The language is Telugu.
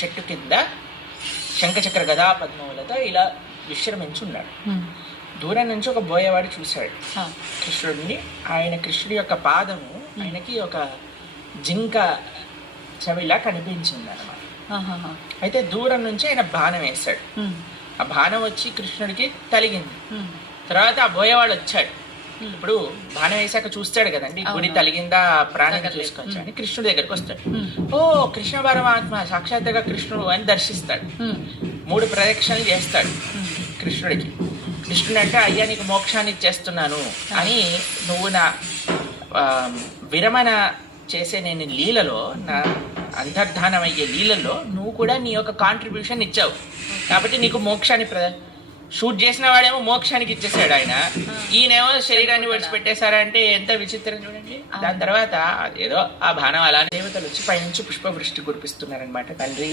చెట్టు కింద శంఖచక్ర గదా పద్మములతో ఇలా విశ్రమించున్నాడు. దూరం నుంచి ఒక బోయేవాడు చూశాడు కృష్ణుడిని. కృష్ణుడి యొక్క పాదము ఆయనకి ఒక జింక చెవిలా కనిపించింది అనమాట. అయితే దూరం నుంచి ఆయన బాణం వేశాడు. ఆ బాణం వచ్చి కృష్ణుడికి తలిగింది. తర్వాత ఆ బోయేవాడు వచ్చాడు. ఇప్పుడు బాణం వేసాక చూస్తాడు కదండి, గుడి తలిగిందా ప్రాణం చూసుకొచ్చి అని కృష్ణుడి దగ్గరికి వస్తాడు. ఓ కృష్ణ పరమాత్మ సాక్షాత్తుగా కృష్ణుడు అని దర్శిస్తాడు. 3 ప్రదక్షిణలు చేస్తాడు కృష్ణుడికి. కృష్ణుడు అంటే అయ్యా నీకు మోక్షాన్ని ఇచ్చేస్తున్నాను అని, నువ్వు నా విరమణ చేసే నేను లీలలో, నా అంతర్ధానం అయ్యే లీలలో నువ్వు కూడా నీ యొక్క కాంట్రిబ్యూషన్ ఇచ్చావు కాబట్టి నీకు మోక్షాన్ని షూట్ చేసిన వాడేమో మోక్షానికి ఇచ్చేసాడు ఆయన, ఈయనేమో శరీరాన్ని విడిచిపెట్టేశారంటే ఎంత విచిత్రం చూడండి. దాని తర్వాత ఏదో ఆ బాణం అలానే దేవతలు వచ్చి పైనుంచి పుష్పవృష్టి కురిపిస్తున్నారనమాట. తండ్రి